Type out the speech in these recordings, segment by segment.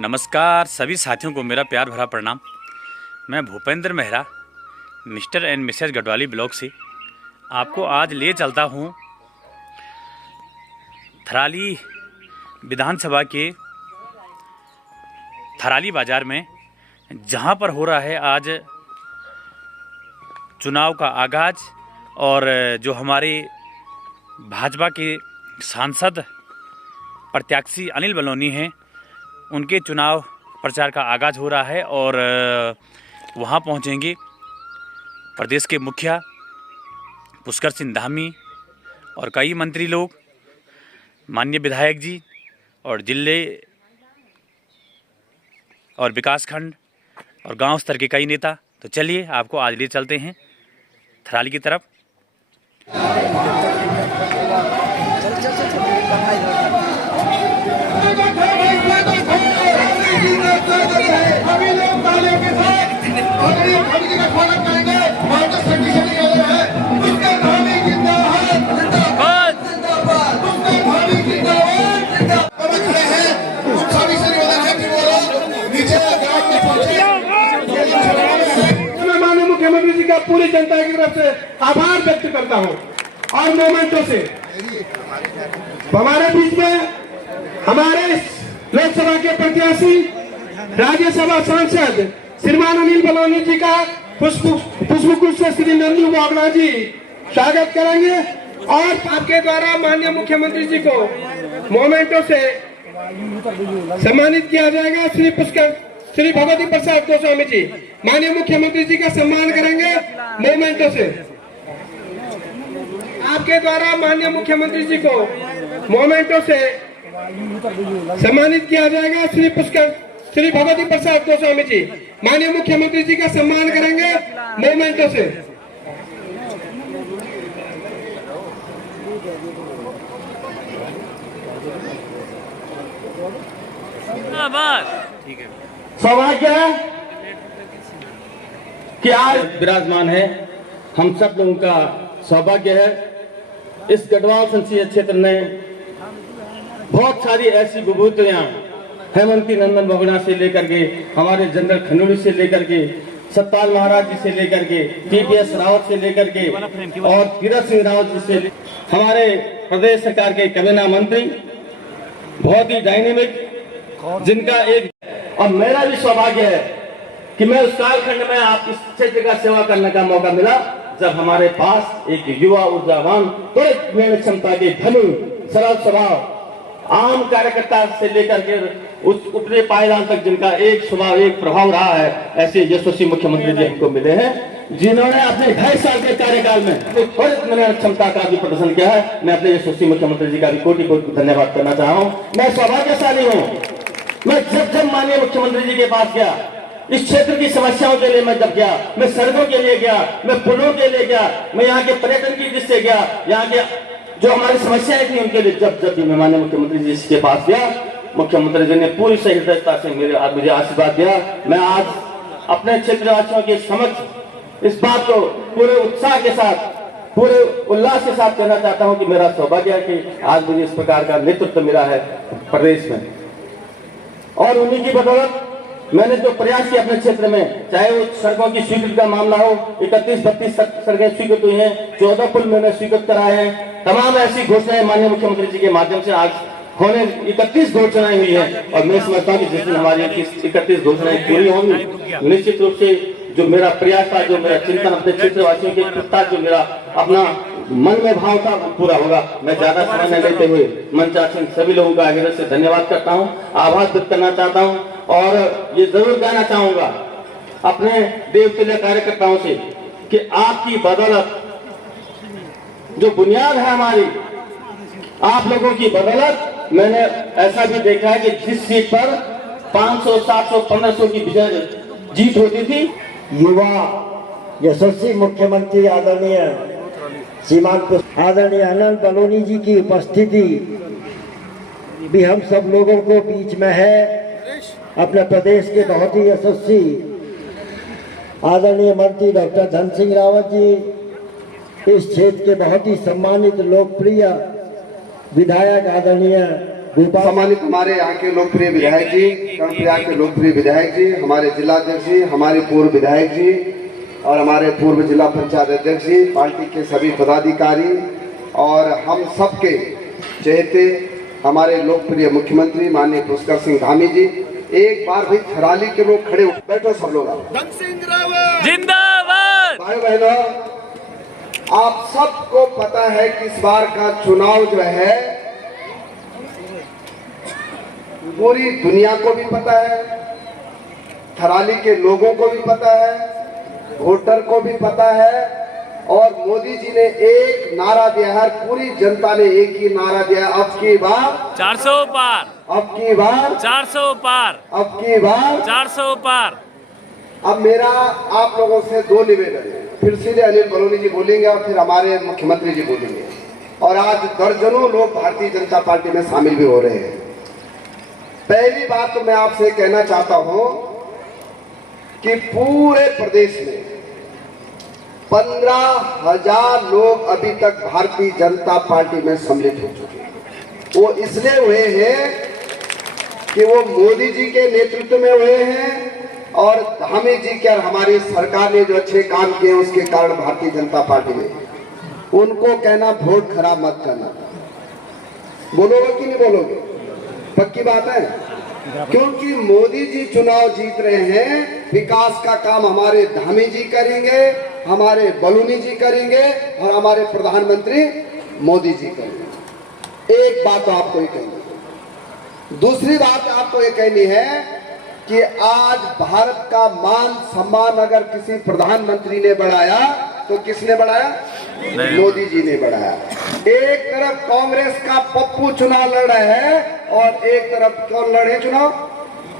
नमस्कार सभी साथियों को मेरा प्यार भरा प्रणाम। मैं Bhupendra Mehra mister and Mrs Garhwali block से आपको आज ले चलता हूँ थराली विधानसभा के थराली बाज़ार में, जहाँ पर हो रहा है आज चुनाव का आगाज़। और जो हमारे भाजपा के सांसद प्रत्याशी अनिल बलूनी हैं, उनके चुनाव प्रचार का आगाज़ हो रहा है। और वहाँ पहुँचेंगे प्रदेश के मुखिया पुष्कर सिंह धामी और कई मंत्री लोग, माननीय विधायक जी और जिले और विकासखंड और गांव स्तर के कई नेता। तो चलिए आपको आज ले चलते हैं थराली की तरफ। मुख्यमंत्री जी का पूरी जनता की तरफ से आभार व्यक्त करता हूं। और मोमेंटो से हमारे बीच में हमारे लोकसभा के प्रत्याशी राज्यसभा सांसद श्रीमान अनिल बलूनी जी का पुष्पगुच्छ से श्री नंदू बोगला जी स्वागत करेंगे। और आपके द्वारा माननीय मुख्यमंत्री जी को मोमेंटो से सम्मानित किया जाएगा। श्री भगवती प्रसाद गोस्वामी जी माननीय मुख्यमंत्री जी का सम्मान करेंगे मोमेंटो से। आपके द्वारा माननीय मुख्यमंत्री जी को मोमेंटो से सम्मानित किया जाएगा। श्री भगवती प्रसाद गोस्वामी जी माननीय मुख्यमंत्री जी का सम्मान करेंगे मोमेंटो से। ठीक है। सौभाग्य है कि आज विराजमान है। हम सब लोगों का सौभाग्य है। इस गढ़वाल संसदीय क्षेत्र में बहुत सारी ऐसी विभूतियां हेमंती नंदन बोगला से लेकर के, हमारे जनरल खनूरी से लेकर के, सतपाल महाराज जी से लेकर के, टीपीएस रावत से लेकर के और तीरथ सिंह रावत जी से, हमारे प्रदेश सरकार के कैबिनेट मंत्री बहुत ही डायनेमिक, जिनका एक, और मेरा भी सौभाग्य है कि मैं उस कालखंड में आप इस क्षेत्र का सेवा करने का मौका मिला जब हमारे पास एक युवा ऊर्जावान, त्वरित निर्णय क्षमता के धनी, सरल स्वभाव, आम कार्यकर्ता से लेकर के उस उपरे पायदान तक जिनका एक स्वभाव, एक प्रभाव रहा है, ऐसे यशस्वी मुख्यमंत्री जी हमको मिले हैं, जिन्होंने अपने 2.5 साल के कार्यकाल में त्वरित निर्णय क्षमता का भी प्रदर्शन किया है। मैं अपने यशस्वी मुख्यमंत्री जी का भी कोटि-कोटि धन्यवाद करना चाह रहा हूँ। मैं सौभाग्यशाली हूँ। मैं जब माननीय मुख्यमंत्री जी के पास गया, इस क्षेत्र की समस्याओं के लिए मैं जब गया, मैं सड़कों के लिए गया, मैं पुलों के लिए गया, मैं यहाँ के पर्यटन की दृष्टि से गया, यहाँ के जो हमारी समस्याएं थी उनके लिए जब भी मैं माननीय मुख्यमंत्री जी के पास गया, मुख्यमंत्री जी ने पूरी सहृदयता से मुझे आशीर्वाद दिया। मैं आज अपने क्षेत्रवासियों के समक्ष इस बात को पूरे उत्साह के साथ, पूरे उल्लास के साथ कहना चाहता हूं कि मेरा सौभाग्य है कि आज मुझे इस प्रकार का नेतृत्व मिला है प्रदेश में। और उन्हीं की बदौलत मैंने जो प्रयास किया अपने क्षेत्र में, चाहे वो सड़कों की स्वीकृति का मामला हो, 31-32 सड़कें स्वीकृत हुई हैं, 14 पुल मैंने स्वीकृत कराए हैं। तमाम ऐसी घोषणाएं माननीय मुख्यमंत्री जी के माध्यम से आज होने 31 घोषणाएं हुई हैं। और मैं समझता हूँ कि जिस दिन हमारी 31 घोषणाएं पूरी होंगी, निश्चित रूप से जो मेरा प्रयास था, जो मेरा चिंतन अपने क्षेत्रवासियों के प्रति, जो मेरा अपना मन में भाव था, पूरा होगा। मैं ज्यादा समय न लेते हुए मंचासीन सभी लोगों का हृदय से धन्यवाद करता हूँ, आभार व्यक्त करना चाहता हूँ। और ये जरूर कहना चाहूंगा अपने देवतुल्य कार्यकर्ताओं से कि आपकी बदौलत जो बुनियाद है हमारी, आप लोगों की बदौलत मैंने ऐसा भी देखा है कि जिस सीट पर 500, 700, 1500 की जीत होती थी, युवा यशस्वी मुख्यमंत्री आदरणीय श्रीमान आदरणीय अनिल बलूनी जी की उपस्थिति भी हम सब लोगों को बीच में है। अपने प्रदेश के बहुत ही यशस्वी आदरणीय मंत्री डॉक्टर धन सिंह रावत जी, इस क्षेत्र के बहुत ही सम्मानित लोकप्रिय विधायक आदरणीय सम्मानित हमारे यहाँ के लोकप्रिय विधायक जी, कर्णप्रयाग के लोकप्रिय विधायक जी, हमारे जिलाध्यक्ष जी, हमारे पूर्व विधायक जी और हमारे पूर्व जिला पंचायत अध्यक्ष जी, पार्टी के सभी पदाधिकारी और हम सबके चहेते हमारे लोकप्रिय मुख्यमंत्री माननीय पुष्कर सिंह धामी जी, एक बार भी थराली के लोग खड़े बैठो सब लोग जिंदाबाद। भाई बहनों, आप सबको पता है कि इस बार का चुनाव जो है पूरी दुनिया को भी पता है, थराली के लोगों को भी पता है, वोटर को भी पता है और मोदी जी ने एक नारा दिया है, पूरी जनता ने एक ही नारा दिया है, अब की बार 400 पार, अब की बार 400 पार, अब की बार 400 पार। अब मेरा आप लोगों से दो निवेदन है, फिर सीधे अनिल बलूनी जी बोलेंगे और फिर हमारे मुख्यमंत्री जी बोलेंगे और आज दर्जनों लोग भारतीय जनता पार्टी में शामिल भी हो रहे हैं। पहली बात तो मैं आपसे कहना चाहता हूं कि पूरे प्रदेश में 15,000 लोग अभी तक भारतीय जनता पार्टी में सम्मिलित हो चुके हैं। वो इसलिए हुए हैं कि वो मोदी जी के नेतृत्व में हुए हैं और धामी जी के और हमारी सरकार ने जो अच्छे काम किए उसके कारण भारतीय जनता पार्टी में उनको कहना वोट खराब मत करना। बोलोगे कि नहीं बोलोगे? पक्की बात है, क्योंकि मोदी जी चुनाव जीत रहे हैं, विकास का काम हमारे धामी जी करेंगे, हमारे बलूनी जी करेंगे और हमारे प्रधानमंत्री मोदी जी करेंगे। एक बात तो आपको ये कहनी, दूसरी बात आपको ये कहनी है कि आज भारत का मान सम्मान अगर किसी प्रधानमंत्री ने बढ़ाया तो किसने बढ़ाया? मोदी जी ने बढ़ाया। एक तरफ कांग्रेस का पप्पू चुनाव लड़ रहे हैं और एक तरफ कौन लड़े चुनाव?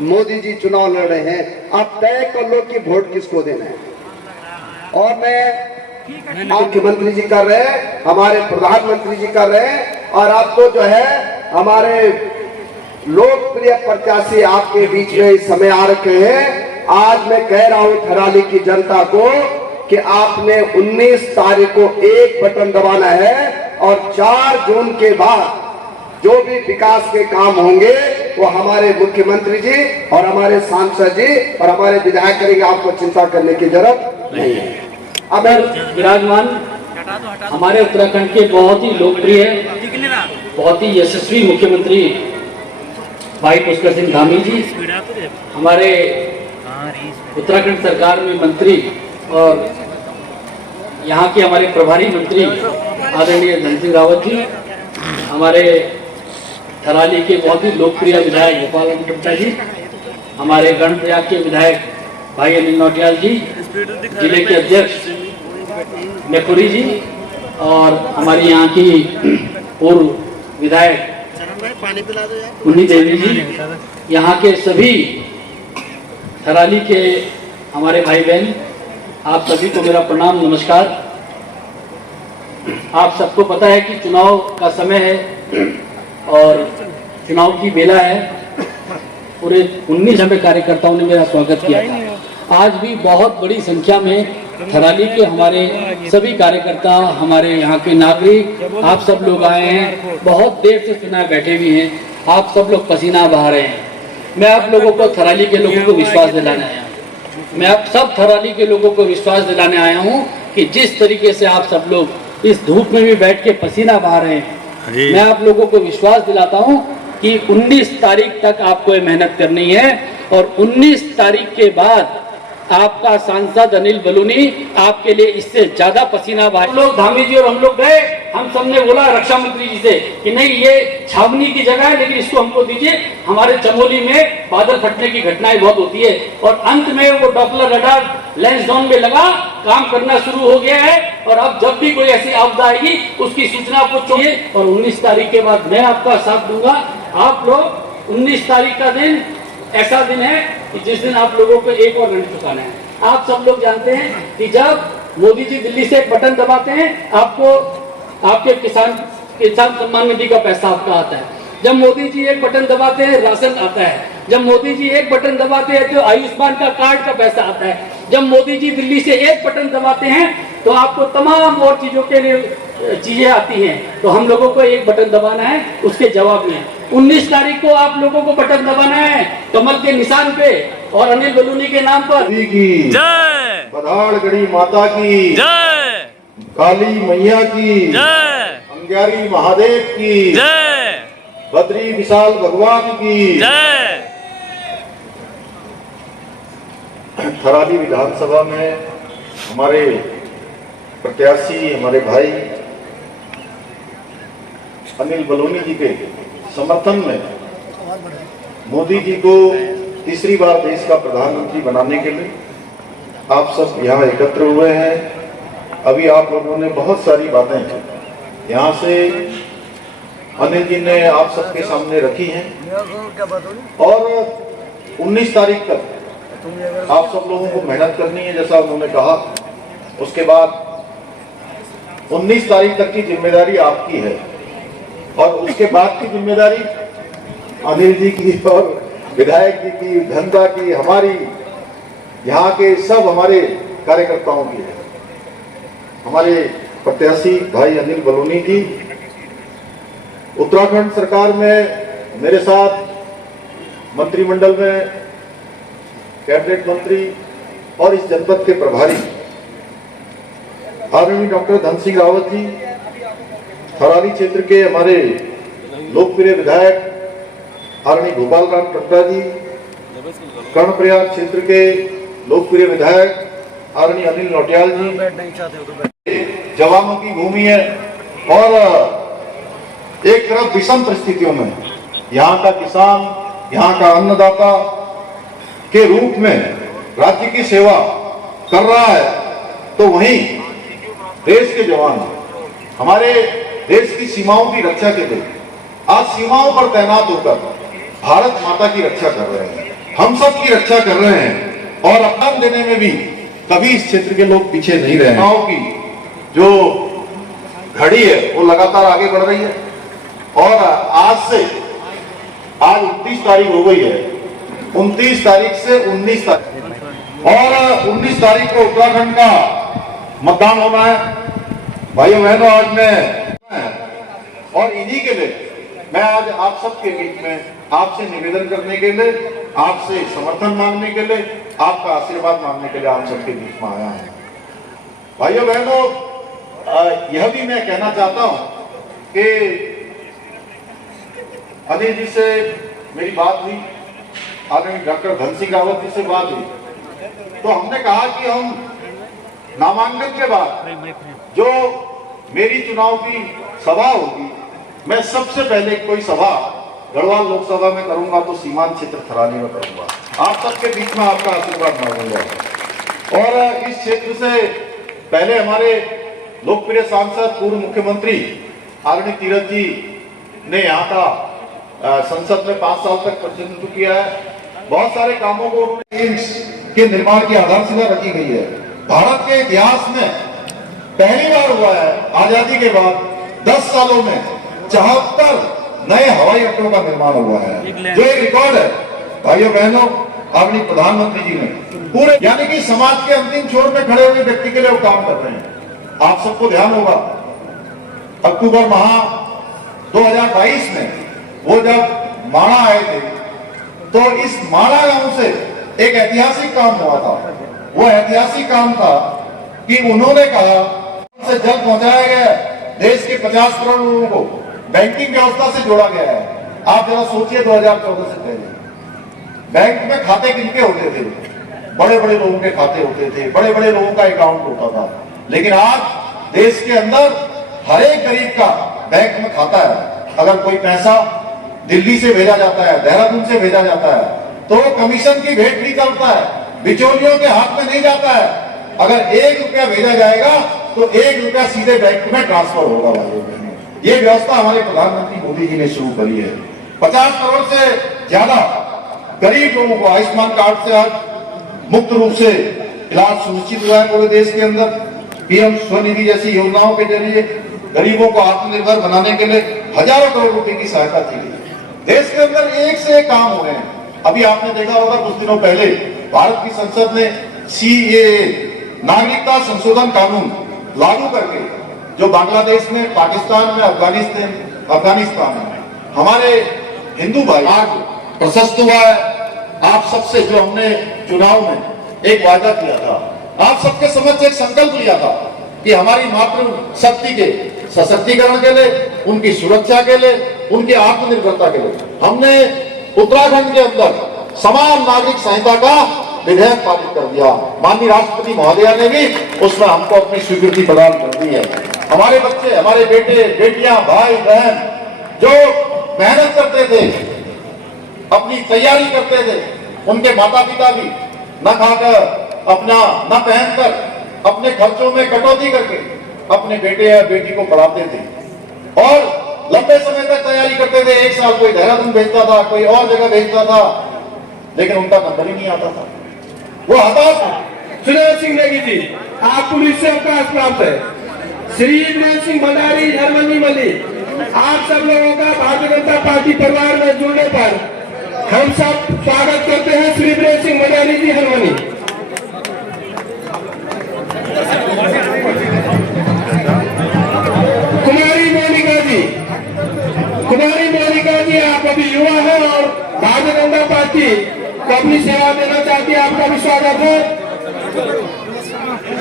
मोदी जी चुनाव लड़ रहे हैं। अब तय कर लो कि वोट किसको देना है। और मैं मुख्यमंत्री जी कर रहे हैं, हमारे प्रधानमंत्री जी कर रहे हैं और आपको जो है हमारे लोकप्रिय प्रत्याशी आपके बीच में इस समय आ रखे हैं। आज मैं कह रहा हूं थराली की जनता को कि आपने 19 तारीख को एक बटन दबाना है और 4 जून के बाद जो भी विकास के काम होंगे वो हमारे मुख्यमंत्री जी और हमारे सांसद जी और हमारे विधायक करेंगे। आपको चिंता करने की जरूरत नहीं है। अब विराजमान हमारे उत्तराखंड के बहुत ही लोकप्रिय, बहुत ही यशस्वी मुख्यमंत्री भाई पुष्कर सिंह धामी जी, हमारे उत्तराखंड सरकार में मंत्री और यहाँ के हमारे प्रभारी मंत्री आदरणीय धन सिंह रावत जी, हमारे थराली के बहुत ही लोकप्रिय विधायक गोपाल गुप्ता जी, हमारे कर्णप्रयाग के विधायक भाई अनिल नौटियाल जी, जिले के अध्यक्ष नेपुरी जी और हमारी यहाँ की पूर्व विधायक उन्नी देवी जी, यहाँ के सभी थराली के हमारे भाई बहन, आप सभी को मेरा प्रणाम नमस्कार। आप सबको पता है कि चुनाव का समय है और चुनाव की बेला है। पूरे 19 हमें कार्यकर्ताओं ने मेरा स्वागत किया था। आज भी बहुत बड़ी संख्या में थराली के हमारे सभी कार्यकर्ता, हमारे यहाँ के नागरिक, आप सब लोग आए हैं। बहुत देर से चुनाव बैठे भी हैं, आप सब लोग पसीना बहा रहे हैं। मैं आप लोगों को, थराली के लोगों को विश्वास दिलाने आया हूँ। मैं आप सब थराली के लोगों को विश्वास दिलाने आया हूँ कि जिस तरीके से आप सब लोग इस धूप में भी बैठ के पसीना बहा रहे हैं, मैं आप लोगों को विश्वास दिलाता हूँ कि 19 तारीख तक आपको ये मेहनत करनी है और 19 तारीख के बाद आपका सांसद अनिल बलूनी आपके लिए इससे ज्यादा पसीना बहाए। हम लोग धामी जी और हम लोग गए, हम सबने बोला रक्षा मंत्री जी से कि नहीं, ये छावनी की जगह है लेकिन इसको हमको दीजिए। हमारे चमोली में बादल फटने की घटनाएं बहुत होती है और अंत में वो डॉपलर रडार लेंस जोन में लगा, काम करना शुरू हो गया है और अब जब भी कोई ऐसी आपदा आएगी उसकी सूचना आपको चाहिए और 19 तारीख के बाद मैं आपका साथ दूंगा। आप लोग 19 तारीख का दिन ऐसा दिन है कि जिस दिन आप लोगों को एक और ऋण चुकाना है। आप सब लोग जानते हैं कि जब मोदी जी दिल्ली से एक बटन दबाते हैं, आपको आपके किसान सम्मान निधि का पैसा आपका आता है। जब मोदी जी एक बटन दबाते हैं, राशन आता है। जब मोदी जी एक बटन दबाते हैं तो आयुष्मान का कार्ड का पैसा आता है। जब मोदी जी दिल्ली से एक बटन दबाते हैं तो आपको तमाम और चीजों के लिए चीजें आती हैं, तो हम लोगों को एक बटन दबाना है उसके जवाब में। 19 तारीख को आप लोगों को बटन दबाना है कमल के निशान पे और अनिल बलूनी के नाम पर। की जय बधाड़गढ़ी माता की जय काली मैया की जय अंगारी महादेव की जय बद्री विशाल भगवान की जय। थराली विधानसभा में हमारे प्रत्याशी हमारे भाई अनिल बलूनी जी के समर्थन में मोदी जी को तीसरी बार देश का प्रधानमंत्री बनाने के लिए आप सब यहाँ एकत्र हुए हैं। अभी आप लोगों ने बहुत सारी बातें यहाँ से अनिल जी ने आप सबके सामने रखी हैं और 19 तारीख तक आप सब लोगों को मेहनत करनी है जैसा उन्होंने कहा। उसके बाद 19 तारीख तक की जिम्मेदारी आपकी है और उसके बाद की जिम्मेदारी अनिल जी की और विधायक जी की, जनता की, हमारी यहाँ के सब हमारे कार्यकर्ताओं की है। हमारे प्रत्याशी भाई अनिल बलूनी जी उत्तराखंड सरकार में मेरे साथ मंत्रिमंडल में कैबिनेट मंत्री और इस जनपद के प्रभारी आदरणीय डॉक्टर धन सिंह रावत जी, थराली क्षेत्र के हमारे लोकप्रिय विधायक आदरणीय गोपाल राम टट्टा जी, कर्णप्रयाग क्षेत्र के लोकप्रिय विधायक आदरणीय अनिल नौटियाल जी। जवानों की भूमि है और एक तरफ विषम परिस्थितियों में यहाँ का किसान, यहाँ का अन्नदाता के रूप में राज्य की सेवा कर रहा है, तो वहीं देश के जवान हमारे देश की सीमाओं की रक्षा के लिए आज सीमाओं पर तैनात होकर भारत माता की रक्षा कर रहे हैं, हम सब की रक्षा कर रहे हैं और अपमान देने में भी कभी इस क्षेत्र के लोग पीछे नहीं रहे। गांव की जो घड़ी है वो लगातार आगे बढ़ रही है और आज 29 तारीख हो गई है, 29 तारीख से 19 तारीख और 19 तारीख को उत्तराखंड का मतदान होना है। भाइयों बहनों, आज मैं और इन्हीं के लिए मैं आज आप सबके बीच में आपसे निवेदन करने के लिए, आपसे समर्थन मांगने के लिए, आपका आशीर्वाद मांगने के लिए आप सबके बीच में आया हूं। भाइयों बहनों, यह भी मैं कहना चाहता हूं कि अनिल जी से मेरी बात हुई, आदरणीय डॉक्टर धन सिंह रावत जी से बात हुई, तो हमने कहा कि हम नामांकन के बाद जो मेरी चुनाव की सभा होगी, मैं सबसे पहले कोई सभा गढ़वाल लोकसभा में करूंगा तो सीमांत क्षेत्र थराली में करूंगा। आप सबके बीच में आपका आशीर्वाद मांगूंगा और इस क्षेत्र से पहले हमारे लोकप्रिय सांसद पूर्व मुख्यमंत्री आदरणीय तीरथ जी ने यहाँ का संसद में 5 साल तक प्रतिनिधित्व किया है। बहुत सारे कामों को एम्स के निर्माण की आधारशिला रखी गई है। भारत के इतिहास में पहली बार हुआ है आजादी के बाद 10 सालों में 74 नए हवाई अड्डों का निर्माण हुआ है, जो एक रिकॉर्ड है। भाइयों बहनों, आदरणीय प्रधानमंत्री जी ने पूरे यानी कि समाज के अंतिम छोर में खड़े हुए व्यक्ति के लिए वो काम कर रहे हैं। आप सबको ध्यान होगा अक्टूबर माह 2022 में वो जब माणा आए थे तो इस माणा गांव से एक ऐतिहासिक काम हुआ था। वो ऐतिहासिक काम था कि उन्होंने कहा से जल पहुंचाया गया, देश के 50 करोड़ लोगों को बैंकिंग व्यवस्था से जोड़ा गया है। आप जरा सोचिए 2014 से पहले बैंक में खाते किनके होते थे? बड़े बड़े लोगों के खाते होते थे, बड़े बड़े लोगों का अकाउंट होता था। लेकिन आज देश के अंदर हर एक गरीब का बैंक में खाता है। अगर कोई पैसा दिल्ली से भेजा जाता है, देहरादून से भेजा जाता है, तो कमीशन की भेंट नहीं करता है, बिचौलियों के हाथ में नहीं जाता है। अगर 1 रुपया भेजा जाएगा तो 1 रुपया सीधे बैंक में ट्रांसफर होगा। भाइयों बहनों, ये व्यवस्था हमारे प्रधानमंत्री मोदी जी ने शुरू करी है। 50 करोड़ से ज्यादा गरीब लोगों को आयुष्मान कार्ड से आज मुक्त रूप से इलाज सुनिश्चित हुआ है पूरे देश के अंदर। पीएम स्वनिधि जैसी योजनाओं के जरिए गरीबों को आत्मनिर्भर बनाने के लिए हजारों करोड़ रुपए की सहायता की गई। देश के अंदर एक से एक काम हो रहे हैं। अभी आपने देखा होगा कुछ दिनों पहले भारत की संसद ने CAA नागरिकता संशोधन कानून लागू करके जो बांग्लादेश में, पाकिस्तान में, अफगानिस्तान में हमारे हिंदू भाई आज प्रशस्त हुआ है। आप सबसे जो हमने चुनाव में एक वादा किया था, आप सबके समक्ष एक संकल्प लिया था कि हमारी मातृ शक्ति के सशक्तिकरण के लिए, उनकी सुरक्षा के लिए, उनकी आत्मनिर्भरता के लिए हमने उत्तराखंड के अंदर समान नागरिक संहिता का विधेयक पारित कर दिया। माननीय राष्ट्रपति महोदया ने भी उसमें हमको अपनी स्वीकृति प्रदान कर दी है। हमारे बच्चे, हमारे बेटे बेटियां, भाई बहन जो मेहनत करते थे, अपनी तैयारी करते थे, उनके माता पिता भी न खाकर, अपना न पहनकर, अपने खर्चों में कटौती करके अपने बेटे या बेटी को पढ़ाते थे और लंबे समय तक तैयारी करते थे। एक साल कोई देहरादून भेजता था, कोई और जगह भेजता था, लेकिन उनका नंबर ही नहीं आता था, वो हताश था। सुरेश सिंह नेगी जी, आप पुलिस से अवकाश प्राप्त है। श्री वीरेंद्र सिंह भंडारी, हरमनी मलिक, आप सब लोगों का भारतीय जनता पार्टी परिवार में जुड़ने पर हम सब स्वागत करते हैं। श्री वीरेंद्र सिंह भंडारी जी, हरमनी। कुमारी मोनिका जी, आप अभी युवा हैं और भारतीय जनता पार्टी को अपनी सेवा देना चाहती है, आपका भी स्वागत है।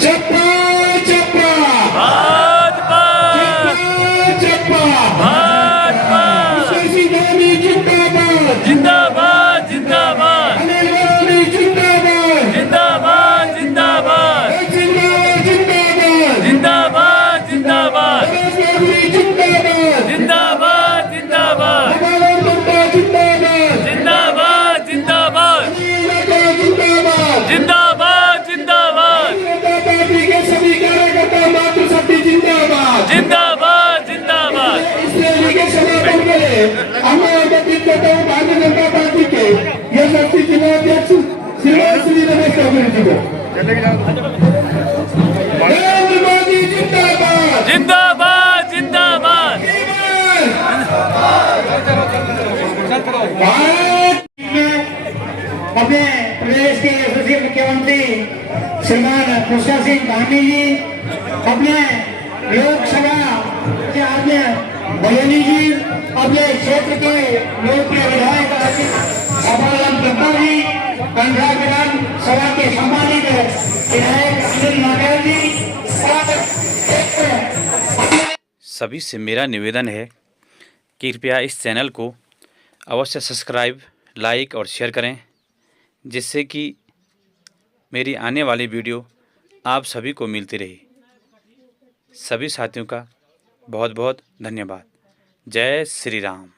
चप्पा चप्पा भाजपा, चप्पा भाजपा, जिंदाबाद जिंदाबाद जिंदाबाद, अनिल बलौनी जिंदाबाद जिंदाबाद जिंदाबाद, जिंदाबाद जिंदाबाद जिंदाबाद जिंदाबाद, जिंदाबाद जिंदाबाद जिंदाबाद, जिंदाबाद जिंदाबाद जिंदाबाद जिंदाबाद, पार्टी के सभी कार्यकर्ता मातृशक्ति जिंदाबाद जिंदाबाद जिंदाबाद। इस रैली के समापन के लिए हमें आमंत्रित करता हूँ भारतीय जनता पार्टी के यशस्वी जिलाध्यक्ष श्री रमेश चौधरी जी को। नरेंद्र मोदी जिंदाबाद जिंदाबाद जिंदाबाद। अपने प्रदेश के यशस्वी मुख्यमंत्री श्रीमान कृष्ण सिंह धामी जी, अपने लोकसभा के आदमी बलोनी जी, अपने क्षेत्र के लोकप्रिय विधायक अभयलाल दत्ता जी, पंजाब विधान सभा के सम्मानित विधायक अनिल नागर जी। सभी से मेरा निवेदन है कि कृपया इस चैनल को अवश्य सब्सक्राइब, लाइक और शेयर करें, जिससे कि मेरी आने वाली वीडियो आप सभी को मिलती रहे। सभी साथियों का बहुत बहुत धन्यवाद। जय श्री राम।